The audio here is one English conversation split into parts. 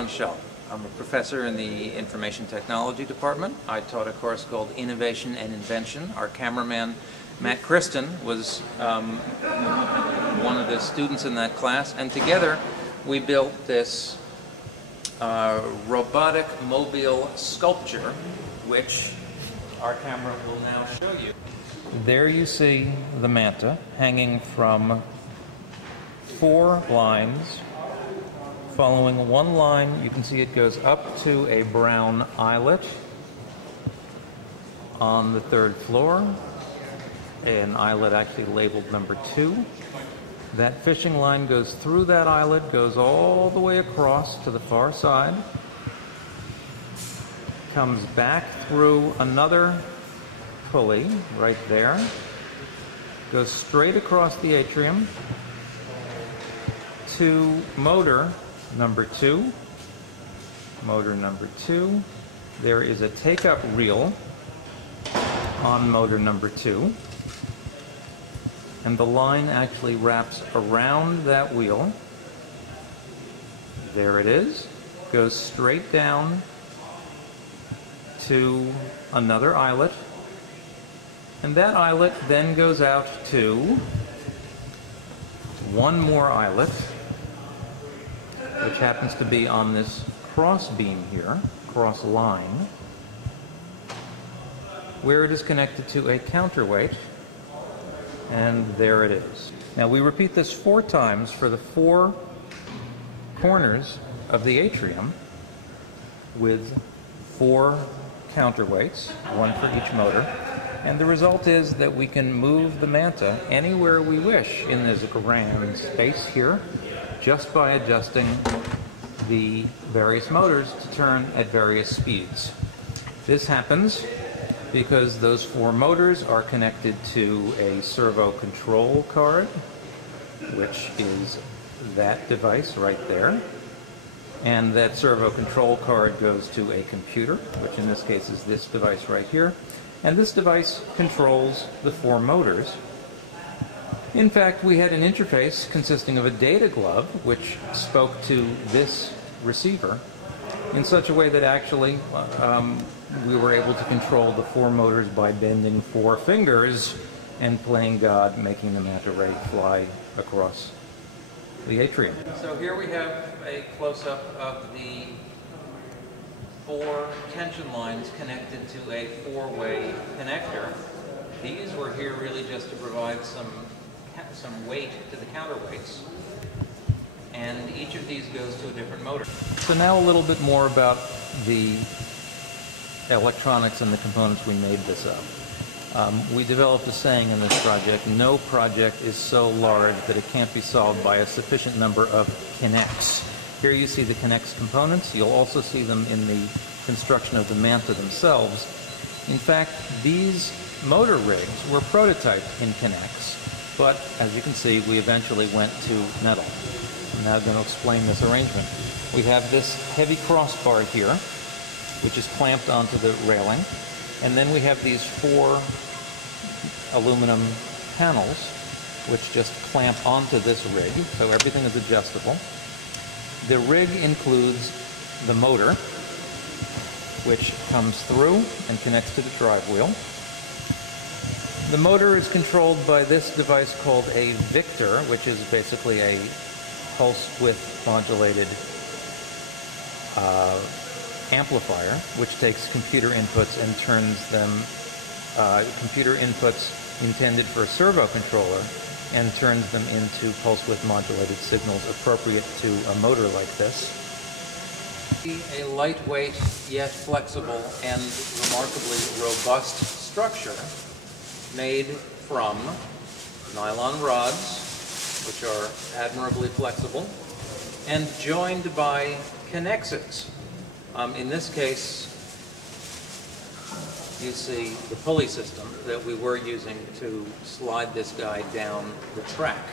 Jon Schull. I'm a professor in the Information Technology Department. I taught a course called Innovation and Invention. Our cameraman, Matt Kristen, was one of the students in that class, and together we built this robotic mobile sculpture, which our camera will now show you. There you see the manta hanging from 4 lines. Following one line, you can see it goes up to a brown eyelet on the 3rd floor, an eyelet actually labeled number 2. That fishing line goes through that eyelet, goes all the way across to the far side, comes back through another pulley right there, goes straight across the atrium to motor number 2. Motor number 2. There is a take-up reel on motor number 2. And the line actually wraps around that wheel. There it is. Goes straight down to another eyelet. And that eyelet then goes out to one more eyelet, which happens to be on this cross beam here, cross line, where it is connected to a counterweight, and there it is. Now we repeat this 4 times for the 4 corners of the atrium with 4 counterweights, 1 for each motor, and the result is that we can move the manta anywhere we wish in this grand space here, just by adjusting the various motors to turn at various speeds. This happens because those 4 motors are connected to a servo control card, which is that device right there. And that servo control card goes to a computer, which in this case is this device right here. And this device controls the 4 motors. In fact, we had an interface consisting of a data glove which spoke to this receiver in such a way that actually we were able to control the 4 motors by bending 4 fingers and playing God, making the manta ray fly across the atrium. So here we have a close-up of the 4 tension lines connected to a 4-way connector. These were here really just to provide some weight to the counterweights, and each of these goes to a different motor. So now a little bit more about the electronics and the components we made this of. We developed a saying in this project: no project is so large that it can't be solved by a sufficient number of Kinects. Here you see the Kinects components. You'll also see them in the construction of the manta themselves. In fact, these motor rigs were prototyped in Kinects, but as you can see, we eventually went to metal. I'm now going to explain this arrangement. We have this heavy crossbar here, which is clamped onto the railing, and then we have these 4 aluminum panels, which just clamp onto this rig, so everything is adjustable. The rig includes the motor, which comes through and connects to the drive wheel. The motor is controlled by this device called a Victor, which is basically a pulse width modulated amplifier, which takes computer inputs and turns them, computer inputs intended for a servo controller, and turns them into pulse width modulated signals appropriate to a motor like this. A lightweight yet flexible and remarkably robust structure made from nylon rods, which are admirably flexible, and joined by connexes. In this case, you see the pulley system that we were using to slide this guy down the track.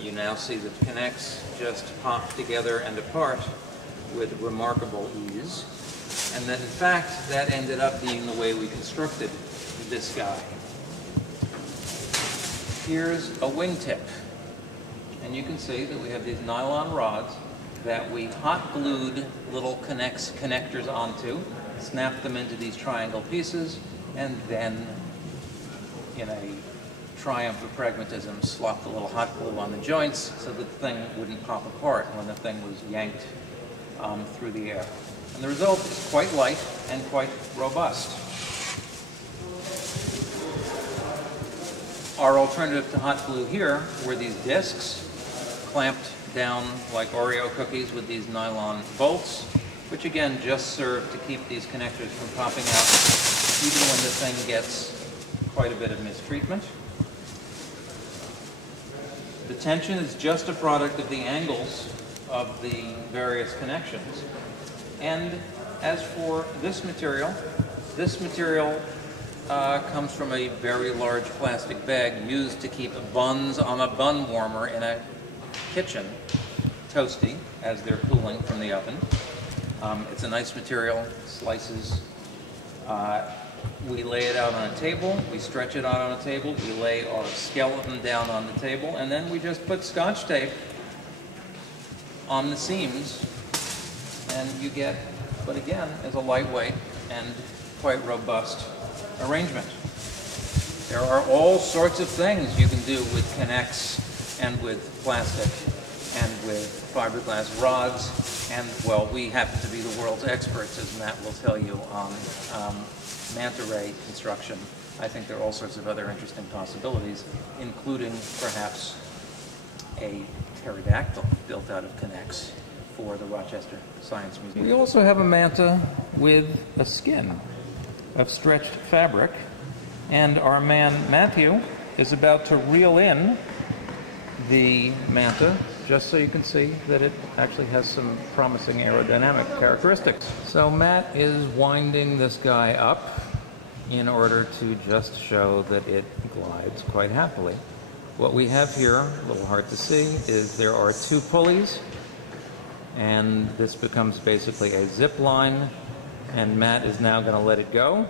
You now see the connects just pop together and apart with remarkable ease, and that in fact that ended up being the way we constructed this guy. Here's a wingtip, and you can see that we have these nylon rods that we hot glued little connectors onto, snapped them into these triangle pieces, and then, in a triumph of pragmatism, slopped a little hot glue on the joints so the thing wouldn't pop apart when the thing was yanked through the air. And the result is quite light and quite robust. Our alternative to hot glue here were these discs clamped down like Oreo cookies with these nylon bolts, which again just serve to keep these connectors from popping out even when the thing gets quite a bit of mistreatment. The tension is just a product of the angles of the various connections. And as for this material comes from a very large plastic bag used to keep buns on a bun warmer in a kitchen toasty as they're cooling from the oven. It's a nice material, slices. We lay it out on a table, we stretch it out on a table, we lay our skeleton down on the table, and then we just put Scotch tape on the seams, and you get, but again, is a lightweight and quite robust arrangement. There are all sorts of things you can do with K'NEX and with plastic and with fiberglass rods, and well, we happen to be the world's experts, as Matt will tell you, on manta ray construction. I think there are all sorts of other interesting possibilities, including perhaps a pterodactyl built out of K'NEX for the Rochester Science Museum. We also have a manta with a skin of stretched fabric, and our man Matthew is about to reel in the manta just so you can see that it actually has some promising aerodynamic characteristics. So Matt is winding this guy up in order to just show that it glides quite happily. What we have here, a little hard to see, is there are two pulleys, and this becomes basically a zip line, and Matt is now going to let it go.